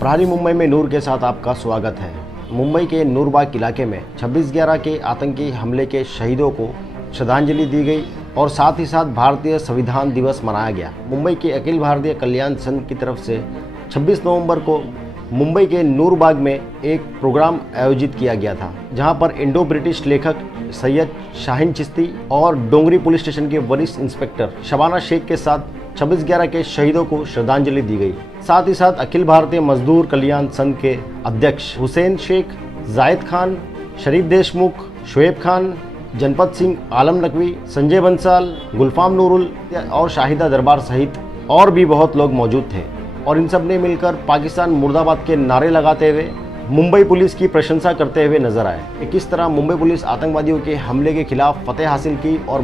प्रहारी मुंबई में नूर के साथ आपका स्वागत है। मुंबई के नूरबाग इलाके में 26/11 के आतंकी हमले के शहीदों को श्रद्धांजलि दी गई और साथ ही साथ भारतीय संविधान दिवस मनाया गया। मुंबई के अखिल भारतीय कल्याण संघ की तरफ से 26 नवंबर को मुंबई के नूरबाग में एक प्रोग्राम आयोजित किया गया था, जहां पर इंडो ब्रिटिश लेखक सैयद शाहीन चिश्ती और डोंगरी पुलिस स्टेशन के वरिष्ठ इंस्पेक्टर शबाना शेख के साथ 26/11 के शहीदों को श्रद्धांजलि दी गई। साथ ही साथ अखिल भारतीय मजदूर कल्याण संघ के अध्यक्ष हुसैन शेख, जायद खान, शरीफ देशमुख, शोएब खान, जनपद सिंह, आलम नकवी, संजय बंसाल, गुलफाम नूरुल और शाहिदा दरबार सहित और भी बहुत लोग मौजूद थे और इन सब ने मिलकर पाकिस्तान मुर्दाबाद के नारे लगाते हुए मुंबई पुलिस की प्रशंसा करते हुए नजर आए। किस तरह मुंबई पुलिस आतंकवादियों के हमले के खिलाफ फतेह हासिल की और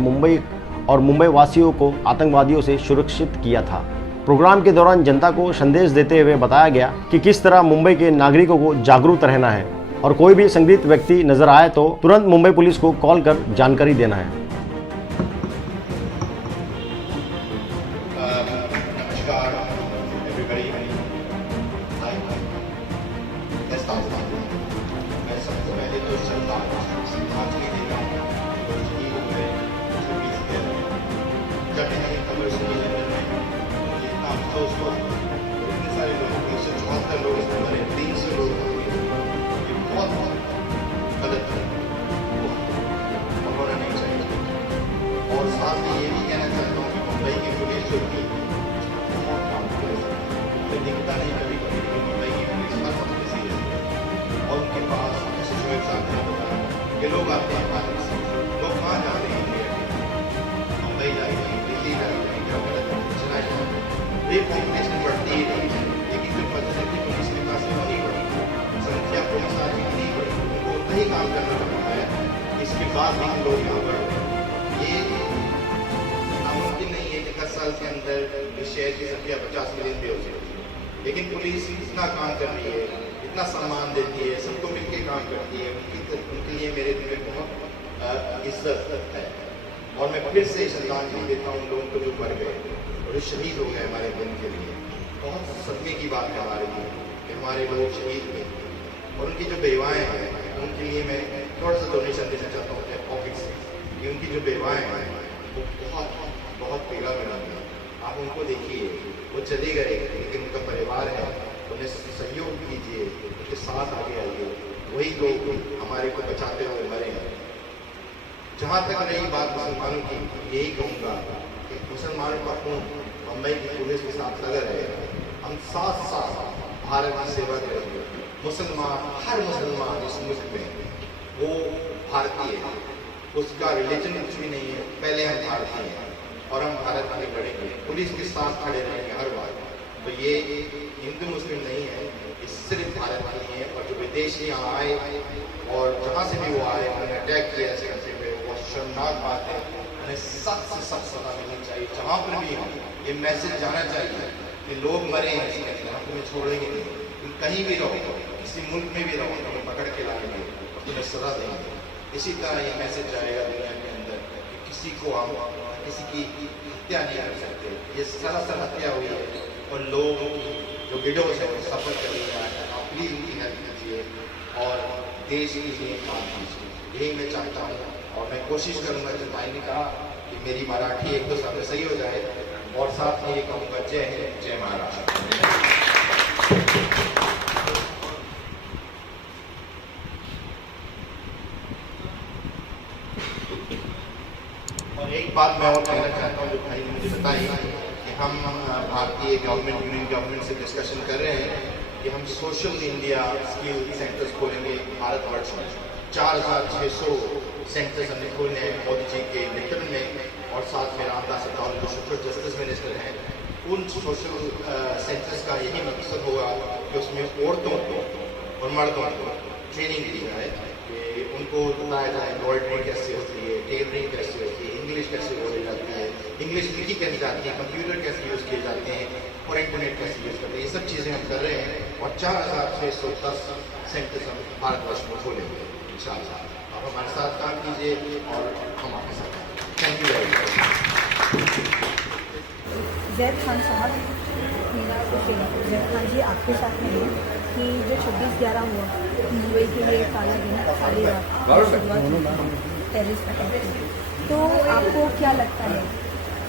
मुंबई वासियों को आतंकवादियों से सुरक्षित किया था। प्रोग्राम के दौरान जनता को संदेश देते हुए बताया गया कि किस तरह मुंबई के नागरिकों को जागरूक रहना है और कोई भी संदिग्ध व्यक्ति नजर आए तो तुरंत मुंबई पुलिस को कॉल कर जानकारी देना है। नमस्कार एवरीबॉडी। मैं सबसे पहले तो श्रद्धांजलि देता हूँ जब मैंने खबर सुनी लंदन में इतना अफसोस हुआ। इतने सारे लोग 174 लोग इसमें मरे, 300 लोग ये बहुत गलत है, होना नहीं चाहिए। और साथ में ये भी कहना चाहता हूँ कि मुंबई की पुलिस जो थी बहुत काम किया, दिखता नहीं कभी कभी, मुंबई की पुलिस हर वक्त सीरियस है और उनके पास जैसे शोएब साहब ने बताया कि लोग आते हैं भारत से, लोग कहाँ जाते हैं, मुंबई जाएंगे, दिल्ली जाएंगे, ये पॉपुलेशन बढ़ती ही रही है, लेकिन जो फैसिलिटी पुलिस के पास है नहीं बढ़ी, संख्या पुलिस आदमी नहीं बढ़ी, उनको उतना ही काम करना पड़ता है। इसके बाद भी हम लोग यहाँ पर ये नामुमकिन नहीं है कि 10 साल के अंदर इस शहर की संख्या 50 मिलियन भी हो सकती है, लेकिन पुलिस इतना काम कर रही है, इतना सम्मान देती है, सबको मिलकर काम करती है, उनके लिए मेरे दिल में बहुत इज्जत है। और मैं फिर से श्रद्धांजलि देता हूँ उन लोगों को जो मर गए और शहीद हो गए हमारे दिन के लिए। बहुत सदमे की बात है हमारे लिए कि हमारे लोग शहीद हुए और उनकी जो बेवाएँ हैं उनके लिए मैं थोड़ा सा डोनेशन देना चाहता हूँ अपने पॉकेट से कि उनकी जो बेवाएँ हैं वो बहुत पीड़ा में है। आप उनको देखिए, वो चले गए लेकिन उनका परिवार है, उन्हें सहयोग कीजिए, उनके साथ आगे आइए। वही लोग हमारे को बचाते हुए मरे हैं। जहाँ तक रही बात मुसलमानों की, यही कहूँगा कि मुसलमानों का खून मुंबई की पुलिस के साथ लगा रहेगा। हम साथ भारत की सेवा करेंगे। मुसलमान, हर मुसलमान इस मुल्क में वो भारतीय है, उसका रिलीजन कुछ भी नहीं है, पहले हम भारतीय हैं और हम भारत के लिए लड़ेंगे, पुलिस के साथ खड़े रहेंगे हर बार। तो ये हिंदू मुस्लिम नहीं है, ये सिर्फ भारत के लिए है। और जो विदेशी यहाँ आए और जहाँ से भी वो आए, उन्होंने अटैक किया ऐसे करते हुए, वो शर्मनाक बात है। उन्हें सख्त से सख्त सजा मिलनी चाहिए। जहाँ पर भी हो ये मैसेज जाना चाहिए कि लोग मरे हैं इसके अंदर, हम तुम्हें छोड़ेंगे नहीं, तुम कहीं भी रहो, किसी मुल्क में भी रहो, तुम्हें पकड़ के लाएंगे और तुम्हें सजा देंगे। इसी तरह ये मैसेज जाएगा दुनिया के अंदर कि किसी को हम किसी की हत्या नहीं कर सकते। ये सरासर हत्या हुई है और लोग जो विडोज है वो सफ़र कर रही है। आप प्लीज़ उनकी हेल्प कीजिए और देश के लिए काम कीजिए, यही मैं चाहता हूँ। और मैं कोशिश करूँगा, जो भाई ने कहा कि मेरी मराठी एक दो शब्द सही हो जाए, और साथ में ये कहूँगा जय हिंद, जय महाराष्ट्र। और एक बात मैं और कहना चाहता हूँ, जो भाई ने मुझे बताई कि हम भारतीय गवर्नमेंट, यूनियन गवर्नमेंट से डिस्कशन कर रहे हैं कि हम सोशल इंडिया स्किल सेंटर्स खोलेंगे भारतवर्ष में। 4600 सेंटर्स हमने खोले हैं मोदी जी के नेतृत्व में, और साथ में रामदास अठावले जो सोशल जस्टिस मिनिस्टर हैं, उन सोशल सेंटर्स का यही मकसद होगा कि उसमें औरतों को और मर्दों को ट्रेनिंग दी जाए कि उनको बताया जाए एम्ब्रॉयडरी कैसे होती है, टेलरिंग कैसे होती है, इंग्लिश कैसे बोली जाती है, इंग्लिश लिखी कैसे जाती है, कंप्यूटर कैसे यूज़ किए जाते हैं और इंटरनेट कैसे यूज़ करते हैं। ये सब चीज़ें हम कर रहे हैं और 4610 सेंटर्स हम भारतवर्ष में खोलेंगे इंशाअल्लाह। आप हमारे साथ काम कीजिए और हम आपके साथ। Thank you very much. Zaid Khan साहब, मेरा जैद खान जी आपके साथ में है कि जो 26/11 हुआ मुंबई के लिए काला दिन, काली रात, टेररिस्ट अटैक हुआ, तो आपको क्या लगता है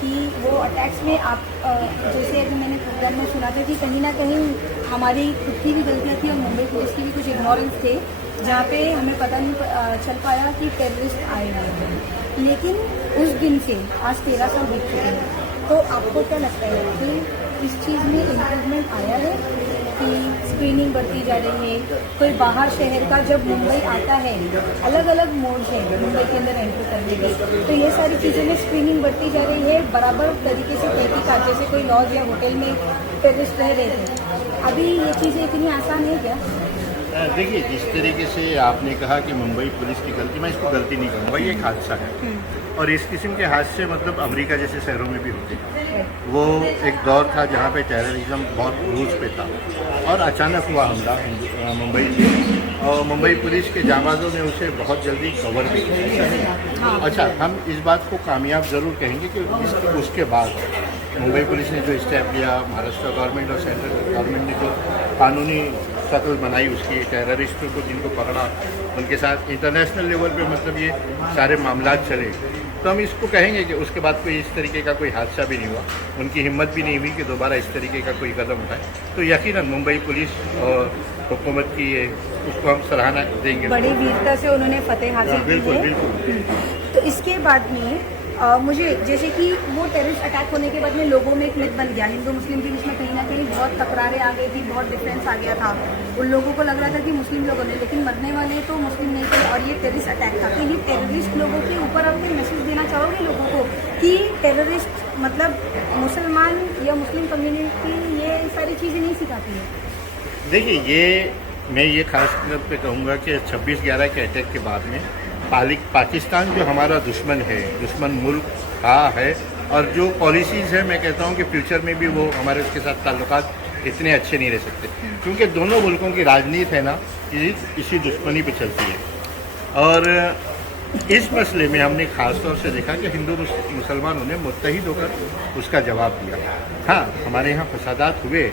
कि वो अटैक्स में आप जैसे अभी मैंने प्रोग्राम में सुना था कि कहीं ना कहीं हमारी खुद की भी गलतियाँ थी और मुंबई पुलिस की भी कुछ इग्नोरेंस थे, जहाँ पे हमें पता नहीं चल पाया कि टेररिस्ट आए हुए हैं। लेकिन उस दिन से आज 13 साल बीत चुके हैं, तो आपको क्या लगता है कि इस चीज़ में इम्प्रूवमेंट आया है कि स्क्रीनिंग बढ़ती जा रही है? कोई बाहर शहर का जब मुंबई आता है, अलग अलग मोड्स हैं मुंबई के अंदर एंटर करने के, तो ये सारी चीज़ों में स्क्रीनिंग बढ़ती जा रही है बराबर तरीके से तहकीकात, जैसे कोई लॉज या होटल में टेररिस्ट रह रहे थे, अभी ये चीज़ें इतनी आसान है क्या? देखिए, जिस तरीके से आपने कहा कि मुंबई पुलिस की गलती, मैं इसको गलती नहीं कहूँगा, ये एक हादसा है और इस किस्म के हादसे मतलब अमेरिका जैसे शहरों में भी होते हैं। वो एक दौर था जहाँ पे टेररिज्म बहुत रूज पे था और अचानक हुआ हमला मुंबई में और मुंबई पुलिस के जांबाजों ने उसे बहुत जल्दी कवर भी किया। अच्छा, हम इस बात को कामयाब ज़रूर कहेंगे कि उसके बाद मुंबई पुलिस ने जो स्टेप लिया, महाराष्ट्र गवर्नमेंट और सेंट्रल गवर्नमेंट ने जो कानूनी शक्ल बनाई उसकी, टेररिस्टों को जिनको पकड़ा उनके साथ इंटरनेशनल लेवल पे मतलब ये सारे मामला चले, तो हम इसको कहेंगे कि उसके बाद कोई इस तरीके का कोई हादसा भी नहीं हुआ, उनकी हिम्मत भी नहीं हुई कि दोबारा इस तरीके का कोई कदम उठाए। तो यकीनन मुंबई पुलिस और हुकूमत की ये उसको हम सराहना देंगे। बड़ी वीरता से उन्होंने फतेह हासिल की बिल्कुल है। बिल्कुल। तो इसके बाद में मुझे जैसे कि वो टेररिस्ट अटैक होने के बाद में लोगों में एक मिथ बन गया, हिंदू मुस्लिम के बीच में कहीं ना कहीं बहुत तकरारें आ गई थी, बहुत डिफरेंस आ गया था। उन लोगों को लग रहा था कि मुस्लिम लोगों ने, लेकिन मरने वाले तो मुस्लिम नहीं थे और ये टेररिस्ट अटैक था। तो ये टेररिस्ट लोगों के ऊपर आप मैसेज देना चाहोगे लोगों को कि टेररिस्ट मतलब मुसलमान या मुस्लिम कम्युनिटी ये सारी चीज़ें नहीं सिखाती है? देखिए, मैं ये खास तौर पे कहूँगा कि 26/11 के अटैक के बाद में पाकिस्तान जो हमारा दुश्मन है, दुश्मन मुल्क रहा है और जो पॉलिसीज़ है, मैं कहता हूँ कि फ्यूचर में भी वो हमारे उसके साथ ताल्लुकात इतने अच्छे नहीं रह सकते, क्योंकि दोनों मुल्कों की राजनीति है ना इसी दुश्मनी पे चलती है। और इस मसले में हमने ख़ास तौर से देखा कि हिंदू मुसलमानों ने मुत्तहिद होकर उसका जवाब दिया। हाँ, हमारे यहाँ फसादात हुए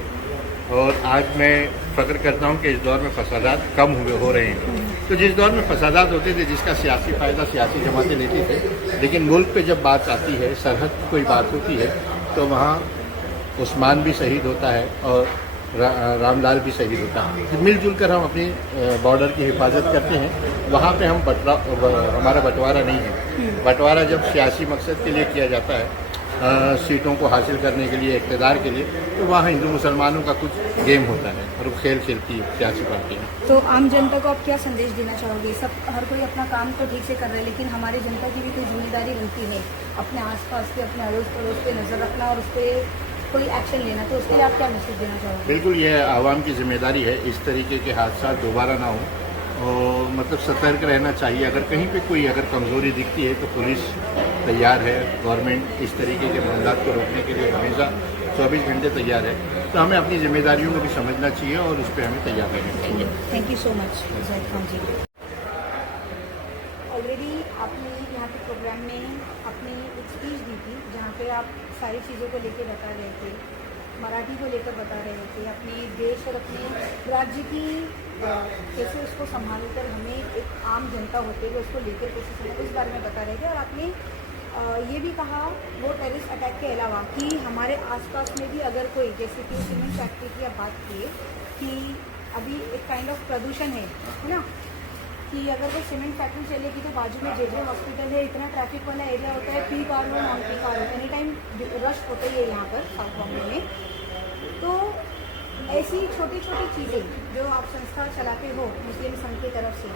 और आज मैं फ़ख्र करता हूँ कि इस दौर में फसादात कम हो रहे हैं। तो जिस दौर में फसादात होते थे, जिसका सियासी फ़ायदा सियासी जमातें लेती थे, लेकिन मुल्क पे जब बात आती है, सरहद की कोई बात होती है, तो वहाँ उस्मान भी शहीद होता है और रामलाल भी शहीद होता है। मिलजुल कर हम अपनी बॉर्डर की हिफाजत करते हैं। वहाँ पे हम हमारा बंटवारा नहीं है। बंटवारा जब सियासी मकसद के लिए किया जाता है, सीटों को हासिल करने के लिए, इक़्तिदार के लिए, तो वहाँ हिंदू मुसलमानों का कुछ गेम होता है और वो खेल खेलती है सियासी पार्टियाँ। तो आम जनता को आप क्या संदेश देना चाहोगे? सब हर कोई अपना काम तो ठीक से कर रहा है, लेकिन हमारी जनता की भी कोई जिम्मेदारी बनती है अपने आसपास के, अपने अड़ोस पड़ोस पे नज़र रखना और उस पर कोई एक्शन लेना। तो उसके लिए आप क्या मैसेज देना चाहोगे? बिल्कुल, ये आवाम की जिम्मेदारी है, इस तरीके के हादसा दोबारा ना हो और मतलब सतर्क रहना चाहिए। अगर कहीं पे कोई अगर कमज़ोरी दिखती है तो पुलिस तैयार है, गवर्नमेंट इस तरीके के मामला को रोकने के लिए हमेशा 24 घंटे तैयार है। तो हमें अपनी जिम्मेदारियों को भी समझना चाहिए और उस पर हमें तैयार रहना चाहिए। Thank you so much Zaid Khan ji. Already आपने यहाँ पे प्रोग्राम में अपनी एक स्पीच दी थी, जहाँ पे आप सारी चीज़ों को लेकर बता रहे थे, मराठी को लेकर बता रहे थे, अपने देश और अपने राज्य की कैसे उसको संभाल कर हमें एक आम जनता होते हुए उसको लेकर कैसे उस बारे में बता रहे थे। और आपने ये भी कहा वो टेररिस्ट अटैक के अलावा कि हमारे आसपास में भी अगर कोई, जैसे कि सीमेंट फैक्ट्री की आप बात किए कि अभी एक काइंड ऑफ प्रदूषण है ना, कि अगर वो सीमेंट फैक्ट्री चलेगी तो बाजू में जे हॉस्पिटल है, इतना ट्रैफिक वाला एरिया होता है, पीक आवर हो नॉन पीक आवर हो, एनी टाइम रश होता ही है यहाँ पर साउथ बॉम्बे में। तो ऐसी छोटी छोटी चीज़ें जो आप संस्था चलाते हो मुस्लिम संघ की तरफ से,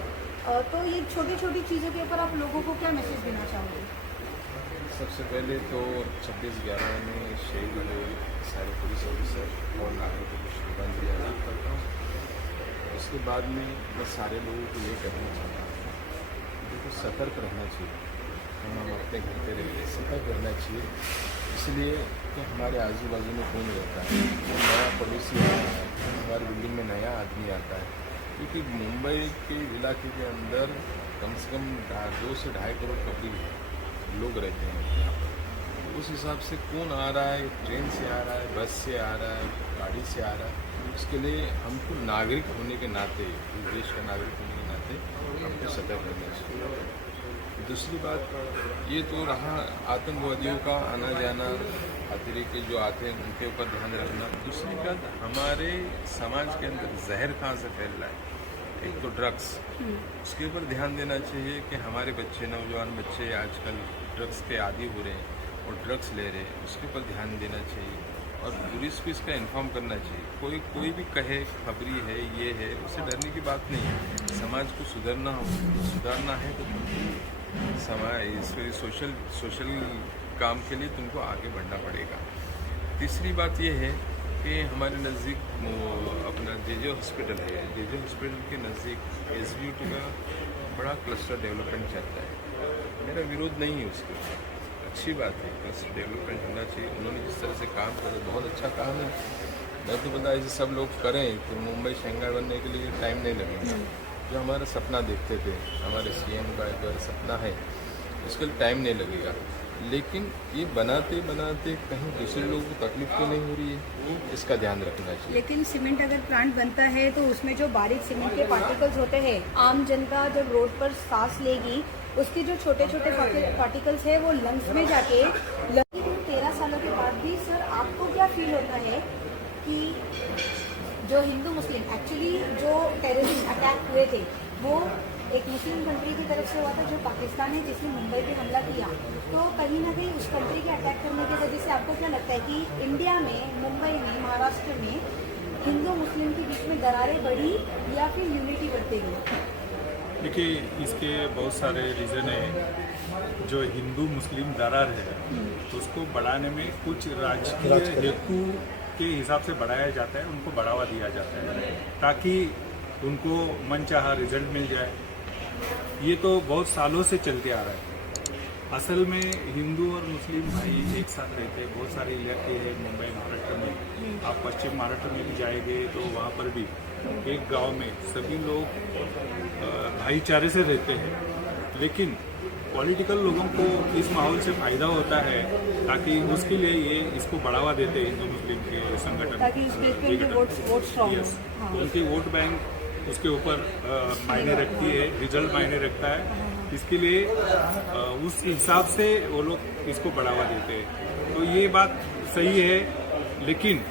तो ये छोटी छोटी चीज़ों के ऊपर आप लोगों को क्या मैसेज देना चाहोगे? सबसे पहले तो 26/11 में शहीद हुए सारे पुलिस ऑफिसर और नागरिकों उसके बाद में मैं सारे लोगों को ये कहना चाहता हूँ, देखो सतर्क रहना चाहिए। हम अपने घर पे रहते सतर्क रहना चाहिए, इसलिए कि हमारे आजू बाजू में कौन रहता है, नया पड़ोसी आता है, हमारी बिल्डिंग में नया आदमी आता है, क्योंकि मुंबई के इलाके के अंदर कम से कम 2 से 2.5 करोड़ पब्लिक लोग रहते हैं यहाँ पर। उस हिसाब से कौन आ रहा है, ट्रेन से आ रहा है, बस से आ रहा है, गाड़ी से आ रहा है, उसके लिए हमको नागरिक होने के नाते, इस देश का नागरिक होने के नाते हमको सतर्क रहना चाहिए। दूसरी बात ये तो रहा आतंकवादियों का आना जाना, अतिरेकी जो आते हैं उनके ऊपर ध्यान रखना। दूसरी बात हमारे समाज के अंदर जहर कहाँ से फैल रहा है, एक तो ड्रग्स, उसके ऊपर ध्यान देना चाहिए कि हमारे बच्चे, नौजवान बच्चे आजकल ड्रग्स के आदी हो रहे हैं और ड्रग्स ले रहे हैं, उसके ऊपर ध्यान देना चाहिए और पुलिस को इसका इन्फॉर्म करना चाहिए। कोई भी कहे खबरी है, ये है, उससे डरने की बात नहीं है। समाज को सुधारना है तो तुमको समाज सोशल काम के लिए तुमको आगे बढ़ना पड़ेगा। तीसरी बात ये है कि हमारे नज़दीक अपना जे हॉस्पिटल है, जे हॉस्पिटल के नज़दीक SBUT का बड़ा क्लस्टर डेवलपमेंट चलता है। मेरा विरोध नहीं है उसके, अच्छी बात है, क्लस्टर डेवलपमेंट होना चाहिए। उन्होंने जिस तरह से काम करा बहुत अच्छा काम है। मैं तो पता ऐसे सब लोग करें तो मुंबई शंघाई बनने के लिए टाइम नहीं लगेगा। जो हमारा सपना देखते थे, हमारे CM का एक बार सपना है, उसके लिए टाइम नहीं लगेगा। लेकिन ये बनाते बनाते कहीं दूसरे लोगों को तकलीफ तो नहीं हो रही है, इसका ध्यान रखना चाहिए। लेकिन सीमेंट अगर प्लांट बनता है तो उसमें जो बारीक सीमेंट के पार्टिकल्स होते हैं, आम जनता जब रोड पर सांस लेगी उसके जो छोटे छोटे पार्टिकल्स है वो लंग्स में जाके 13 सालों के बाद भी सर आपको क्या फील होता है कि जो हिंदू मुस्लिम एक्चुअली जो टेररिस्ट अटैक हुए थे वो एक मुस्लिम कंट्री की तरफ से हुआ था, जो पाकिस्तान है जिसने मुंबई पे हमला किया, तो कहीं ना कहीं उस कंट्री के अटैक करने की वजह से आपको क्या लगता है कि इंडिया में, मुंबई में, महाराष्ट्र में हिंदू मुस्लिम के बीच में दरारें बढ़ी या फिर यूनिटी बढ़ती गई? देखिए, इसके बहुत सारे रीज़न है। जो हिंदू मुस्लिम दरार है उसको बढ़ाने में कुछ राजकीय हेतु के हिसाब से बढ़ाया जाता है, उनको बढ़ावा दिया जाता है ताकि उनको मनचाहा रिजल्ट मिल जाए। ये तो बहुत सालों से चलते आ रहा है। असल में हिंदू और मुस्लिम भाई एक साथ रहते हैं। बहुत सारे इलाके हैं मुंबई महाराष्ट्र में, आप पश्चिम महाराष्ट्र में भी जाएंगे तो वहाँ पर भी एक गांव में सभी लोग भाईचारे से रहते हैं। लेकिन पॉलिटिकल लोगों को इस माहौल से फायदा होता है ताकि उसके लिए ये इसको बढ़ावा देते हैं हिंदू मुस्लिम के संगठन, ताकि उस देश पे उनके वोट स्ट्रॉन्ग हो। हाँ। तो उनकी वोट बैंक उसके ऊपर मायने रखती है, रिजल्ट मायने रखता है। इसके लिए उस हिसाब से वो लोग इसको बढ़ावा देते हैं। तो ये बात सही है, लेकिन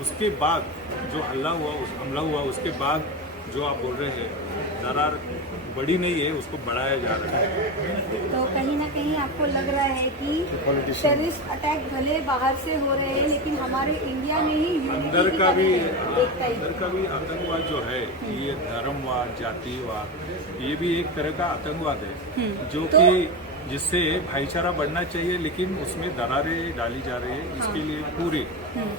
उसके बाद जो हमला हुआ उसके बाद जो आप बोल रहे हैं दरार बड़ी नहीं है, उसको बढ़ाया जा रहा है। तो कहीं ना कहीं आपको लग रहा है कि टेररिस्ट अटैक भले बाहर से हो रहे हैं लेकिन हमारे इंडिया में ही अंदर का भी आतंकवाद जो है, ये धर्मवाद, जातिवाद, ये भी एक तरह का आतंकवाद है जो कि जिससे भाईचारा बढ़ना चाहिए, लेकिन उसमें दरारें डाली जा रही है। इसके लिए पूरे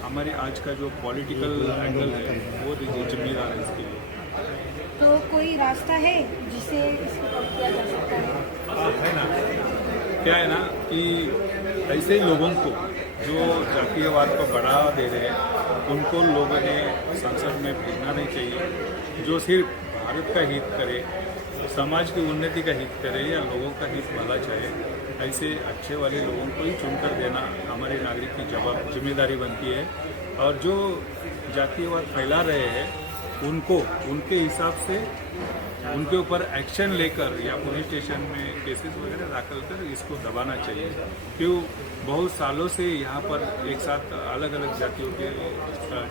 हमारे आज का जो पॉलिटिकल एंगल है वो जिम्मेदार है इसके लिए। तो कोई रास्ता है जिसे इसको कम किया जा सकता है? है ना, क्या है ना कि ऐसे लोगों को जो जातीयवाद को बढ़ावा दे रहे हैं उनको लोगों ने संसद में भेजना नहीं चाहिए। जो सिर्फ भारत का हित करे, समाज की उन्नति का हित करे या लोगों का हित भला चाहे, ऐसे अच्छे वाले लोगों को ही चुनकर देना हमारे नागरिक की जिम्मेदारी बनती है। और जो जातीयवाद फैला रहे हैं उनको उनके हिसाब से उनके ऊपर एक्शन लेकर या पुलिस स्टेशन में केसेस वगैरह दाखिल कर इसको दबाना चाहिए। क्यों बहुत सालों से यहाँ पर एक साथ अलग अलग जातियों के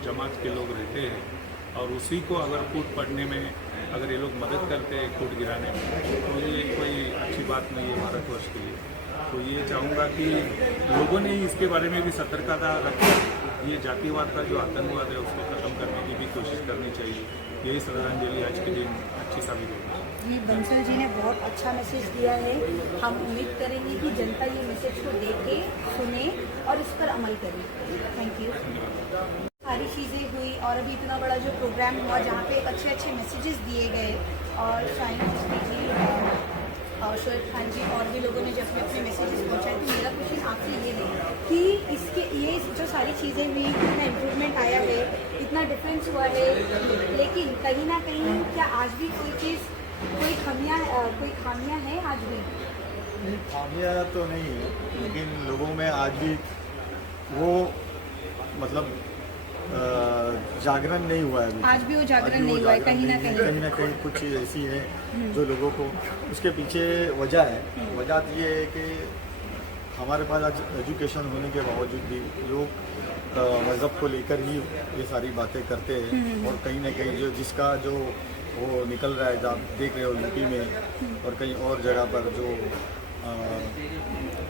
जमात के लोग रहते हैं और उसी को अगर फूट पड़ने में अगर ये लोग मदद करते हैं, फूट गिराने में, तो ये कोई अच्छी बात नहीं है भारतवर्ष के लिए। तो ये चाहूँगा कि लोगों ने इसके बारे में भी सतर्कता रखकर ये जातिवाद का जो आतंकवाद है उसको खत्म करने की भी कोशिश करनी चाहिए। यही श्रद्धांजलि आज के दिन अच्छी साबित होगी। जी, बंसल जी ने बहुत अच्छा मैसेज दिया है। हम उम्मीद करेंगे कि जनता ये मैसेज को देखे, सुने और इस पर अमल करे। Thank you. सारी चीज़ें हुई, और अभी इतना बड़ा जो प्रोग्राम हुआ जहाँ पे अच्छे अच्छे मैसेजेस दिए गए और शाहीन चिश्ती जी और शोएब खान जी और भी लोगों ने जब अपने अपने मैसेजेस पहुँचाए, तो मेरा क्वेश्चन आपसे ये है कि इसके ये जो सारी चीज़ें हुई, इतना इम्प्रूवमेंट आया है, इतना डिफरेंस हुआ है, लेकिन कहीं ना कहीं क्या आज भी कोई चीज़ कोई खामियां हैं आज भी? खामियां तो नहीं है, लेकिन लोगों में आज भी वो मतलब जागरण नहीं हुआ है अभी। आज भी वो जागरण नहीं हुआ है कहीं ना कहीं कुछ चीज़ ऐसी है जो लोगों को उसके पीछे वजह है। वजह ये है कि हमारे पास आज एजुकेशन होने के बावजूद भी लोग मज़हब को लेकर ही ये सारी बातें करते हैं और कहीं ना कहीं जो जिसका जो वो निकल रहा है, आप देख रहे हो यूपी में और कहीं और जगह पर जो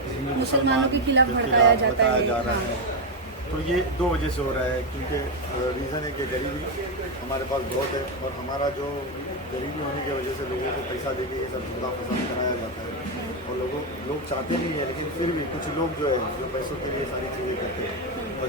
हिंदू मुसलमानों के खिलाफ भड़काया जाता है। जा रहा है। तो ये दो वजह से हो रहा है, क्योंकि रीज़न है कि गरीबी हमारे पास बहुत है और हमारा जो गरीबी होने की वजह से लोगों को पैसा देके ये सब खुदा पसंद कराया जाता है और लोग चाहते नहीं है, लेकिन फिर भी कुछ लोग जो है जो पैसों के लिए सारी चीज़ें करते हैं। और